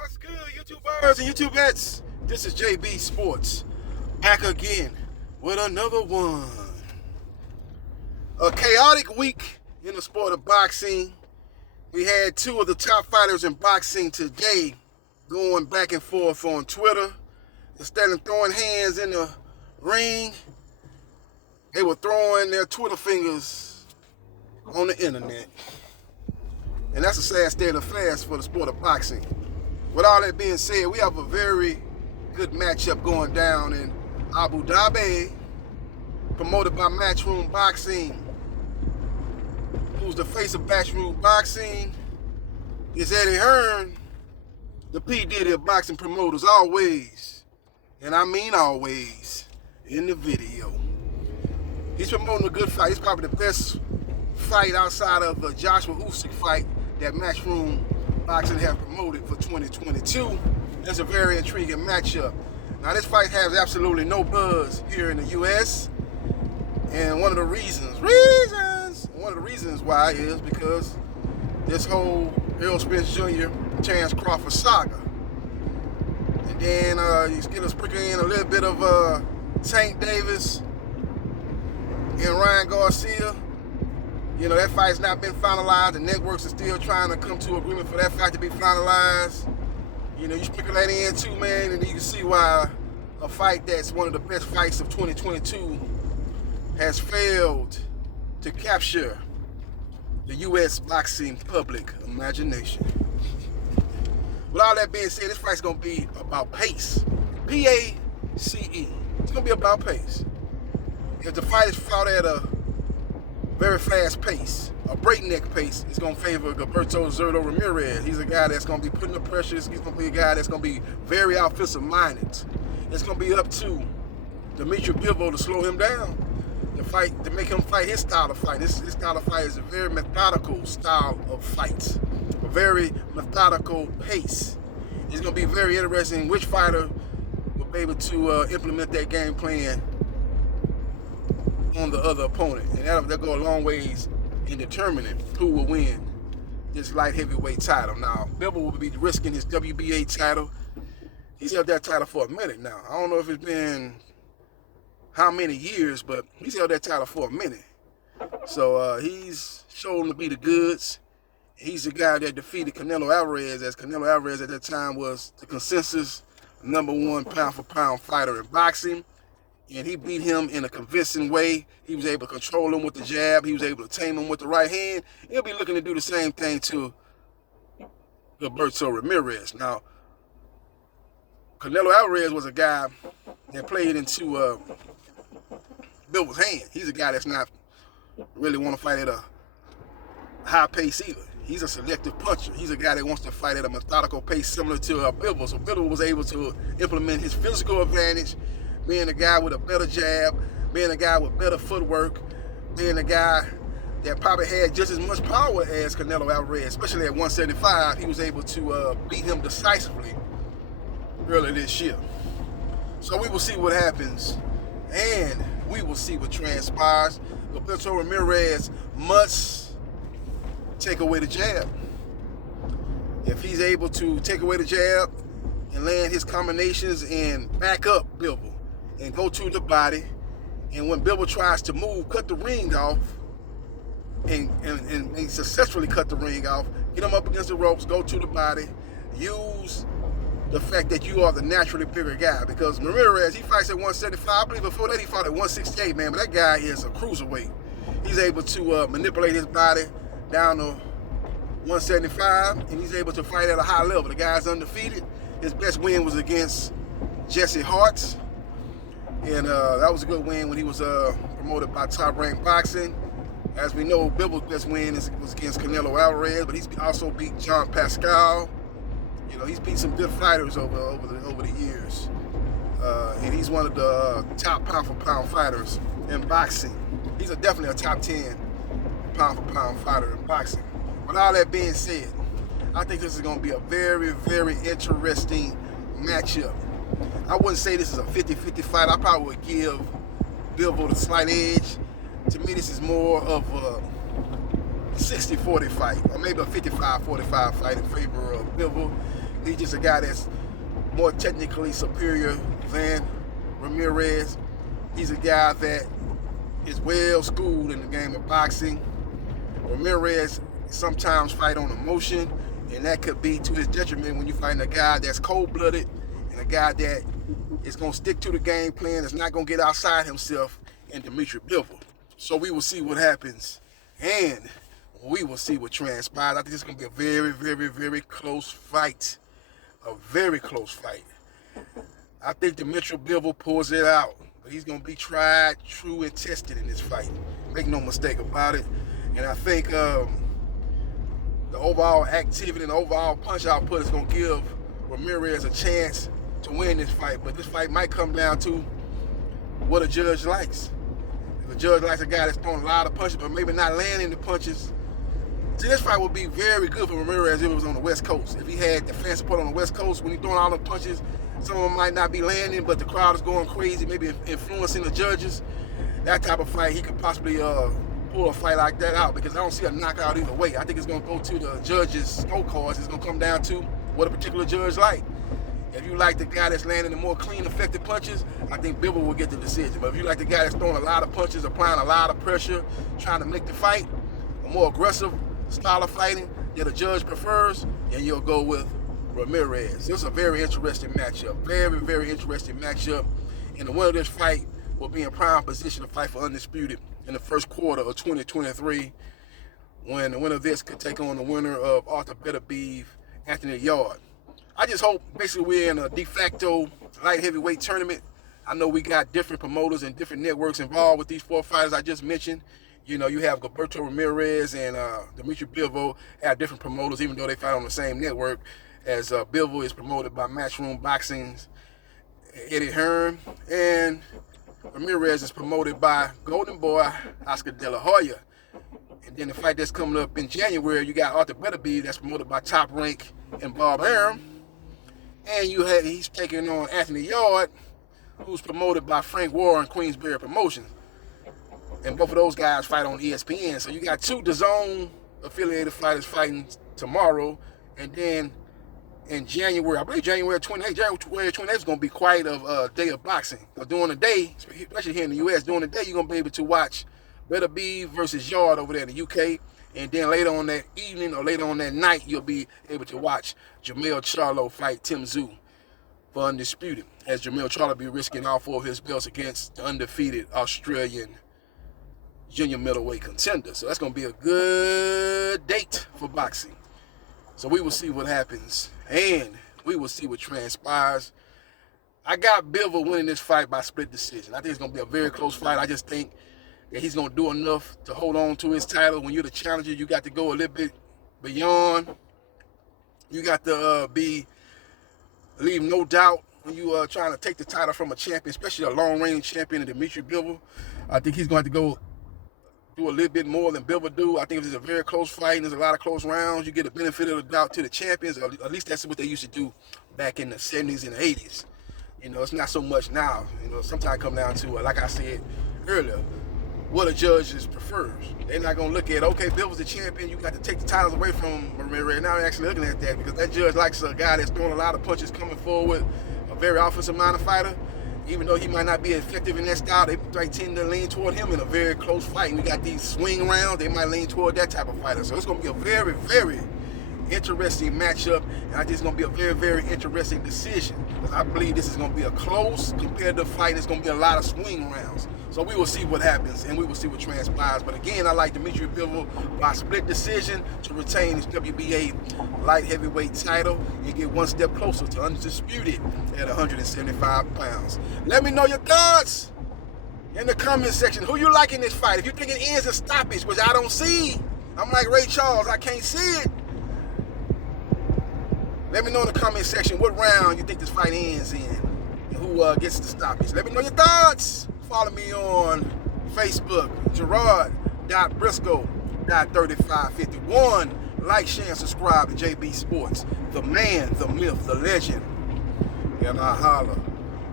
What's good, YouTubers and YouTubettes? This is JBsports, back again with another one. A chaotic week in the sport of boxing. We had two of the top fighters in boxing today going back and forth on Twitter. Instead of throwing hands in the ring, they were throwing their Twitter fingers on the internet. And that's a sad state of affairs for the sport of boxing. With all that being said, we have a very good matchup going down in Abu Dhabi, promoted by Matchroom Boxing. Who's the face of Matchroom Boxing is Eddie Hearn, the P. Diddy of boxing promoters, always, and I mean always, in the video. He's promoting a good fight. It's probably the best fight outside of the Joshua Usyk fight that Matchroom Boxing have promoted for 2022. That's a very intriguing matchup. Now, this fight has absolutely no buzz here in the U.S. And one of the reasons why is because this whole Errol Spence Jr. Terence Crawford saga. And then you get to sprinkle in a little bit of Tank Davis and Ryan Garcia. You know, that fight's not been finalized. The networks are still trying to come to agreement for that fight to be finalized. You know, you sprinkle that in too, man, and you can see why a fight that's one of the best fights of 2022 has failed to capture the U.S. boxing public imagination. With all that being said, this fight's going to be about pace. P-A-C-E. It's going to be about pace. If the fight is fought at a very fast pace, a breakneck pace, is going to favor Gilberto Ramirez. He's a guy that's going to be putting the pressure. He's going to be a guy that's going to be very offensive minded. It's going to be up to Dmitry Bivol to slow him down, to make him fight his style of fight. His style of fight is a very methodical style of fight, a very methodical pace. It's going to be very interesting which fighter will be able to implement that game plan on the other opponent, and that'll go a long ways in determining who will win this light heavyweight title. Now, Bivol will be risking his WBA title. He's held that title for a minute now. I don't know if it's been how many years, but he's held that title for a minute. So he's shown to be the goods. He's the guy that defeated Canelo Alvarez, as Canelo Alvarez at that time was the consensus #1 pound-for-pound fighter in boxing. And he beat him in a convincing way. He was able to control him with the jab. He was able to tame him with the right hand. He'll be looking to do the same thing to Gilberto Ramirez. Now, Canelo Alvarez was a guy that played into Bivol's hand. He's a guy that's not really want to fight at a high pace either. He's a selective puncher. He's a guy that wants to fight at a methodical pace similar to Bivol. So Bivol was able to implement his physical advantage, being a guy with a better jab, being a guy with better footwork, being a guy that probably had just as much power as Canelo Alvarez, especially at 175. He was able to beat him decisively earlier this year. So we will see what happens, and we will see what transpires. Gilberto Ramirez must take away the jab. If he's able to take away the jab and land his combinations and back up Bivol and go to the body, and when Bivol tries to move, cut the ring off, and successfully cut the ring off, get him up against the ropes, go to the body, use the fact that you are the naturally bigger guy. Because Ramirez, he fights at 175. I believe before that he fought at 168, man, but that guy is a cruiserweight. He's able to manipulate his body down to 175, and he's able to fight at a high level. The guy's undefeated. His best win was against Jesse Hart. And that was a good win when he was promoted by Top Rank Boxing. As we know, Bivol's best win was against Canelo Alvarez, but he's also beat John Pascal. You know, he's beat some good fighters over the years. And he's one of the top pound-for-pound fighters in boxing. He's definitely a top 10 pound-for-pound fighter in boxing. With all that being said, I think this is going to be a very, very interesting matchup. I wouldn't say this is a 50-50 fight. I probably would give Bivol the slight edge. To me, this is more of a 60-40 fight, or maybe a 55-45 fight in favor of Bivol. He's just a guy that's more technically superior than Ramirez. He's a guy that is well schooled in the game of boxing. Ramirez sometimes fight on emotion, and that could be to his detriment when you fight a guy that's cold-blooded and a guy that is going to stick to the game plan, that's not going to get outside himself, and Dmitry Bivol. So we will see what happens, and we will see what transpires. I think it's going to be a very, very, very close fight. A very close fight. I think Dmitry Bivol pulls it out, but he's going to be tried, true, and tested in this fight. Make no mistake about it. And I think the overall activity and the overall punch output is going to give Ramirez a chance to win this fight. But this fight might come down to what a judge likes. If a judge likes a guy that's throwing a lot of punches but maybe not landing the punches, see, this fight would be very good for Ramirez if it was on the West Coast. If he had the fan support on the West Coast, when he's throwing all the punches, some of them might not be landing, but the crowd is going crazy, maybe influencing the judges. That type of fight, he could possibly pull a fight like that out, because I don't see a knockout either way. I think it's going to go to the judges' scorecards. It's going to come down to what a particular judge like. If you like the guy that's landing the more clean, effective punches, I think Bivol will get the decision. But if you like the guy that's throwing a lot of punches, applying a lot of pressure, trying to make the fight a more aggressive style of fighting that a judge prefers, then you'll go with Ramirez. This is a very interesting matchup. Very, very interesting matchup. And the winner of this fight will be in prime position to fight for undisputed in the first quarter of 2023, when the winner of this could take on the winner of Arthur Beterbiev, Anthony Yarde. I just hope basically we're in a de facto light heavyweight tournament. I know we got different promoters and different networks involved with these 4 fighters I just mentioned. You know, you have Gilberto Ramirez and Dmitry Bivol have different promoters, even though they fight on the same network, as Bivol is promoted by Matchroom Boxing's Eddie Hearn, and Ramirez is promoted by Golden Boy Oscar De La Hoya. And then the fight that's coming up in January, you got Arthur Beterbiev that's promoted by Top Rank and Bob Arum. And he's taking on Anthony Yarde, who's promoted by Frank Warren and Queensberry Promotions. And both of those guys fight on ESPN. So you got 2 DAZN affiliated fighters fighting tomorrow. And then in January, I believe January 28th is going to be quite a day of boxing. Because during the day, especially here in the U.S., during the day, you're going to be able to watch Beterbiev versus Yarde over there in the UK. And then later on that evening or later on that night, you'll be able to watch Jermell Charlo fight Tim Tszyu for undisputed, as Jermell Charlo be risking all 4 of his belts against the undefeated Australian junior middleweight contender. So that's going to be a good date for boxing. So we will see what happens, and we will see what transpires. I got Bivol winning this fight by split decision. I think it's going to be a very close fight. I just think that he's going to do enough to hold on to his title. When you're the challenger, you got to go a little bit beyond. You got to leave no doubt when you are trying to take the title from a champion, especially a long-reigning champion, Dmitry Bivol. I think he's going to go do a little bit more than Bivol do. I think if it's a very close fight and there's a lot of close rounds, you get the benefit of the doubt to the champions. At least that's what they used to do back in the 70s and 80s. You know, it's not so much now. You know, sometimes it comes down to, like I said earlier, what a judge prefers. They're not going to look at, okay, Bivol's the champion, you got to take the titles away from Ramirez. Now they're actually looking at that, because that judge likes a guy that's throwing a lot of punches, coming forward, a very offensive-minded fighter. Even though he might not be effective in that style, they tend to lean toward him in a very close fight. And we got these swing rounds, they might lean toward that type of fighter. So it's going to be a very, very interesting matchup, and I think it's going to be a very, very interesting decision, because I believe this is going to be a close competitive fight. It's going to be a lot of swing rounds. So we will see what happens, and we will see what transpires. But again, I like Dmitry Bivol by split decision to retain his WBA light heavyweight title and get one step closer to undisputed at 175 pounds. Let me know your thoughts in the comment section. Who you like in this fight? If you think it ends in stoppage, which I don't see, I'm like Ray Charles, I can't see it. Let me know in the comment section what round you think this fight ends in and who gets the stoppage. Let me know your thoughts. Follow me on Facebook, Gerard.Briscoe.3551. Like, share, and subscribe to JB Sports. The man, the myth, the legend. And I holla.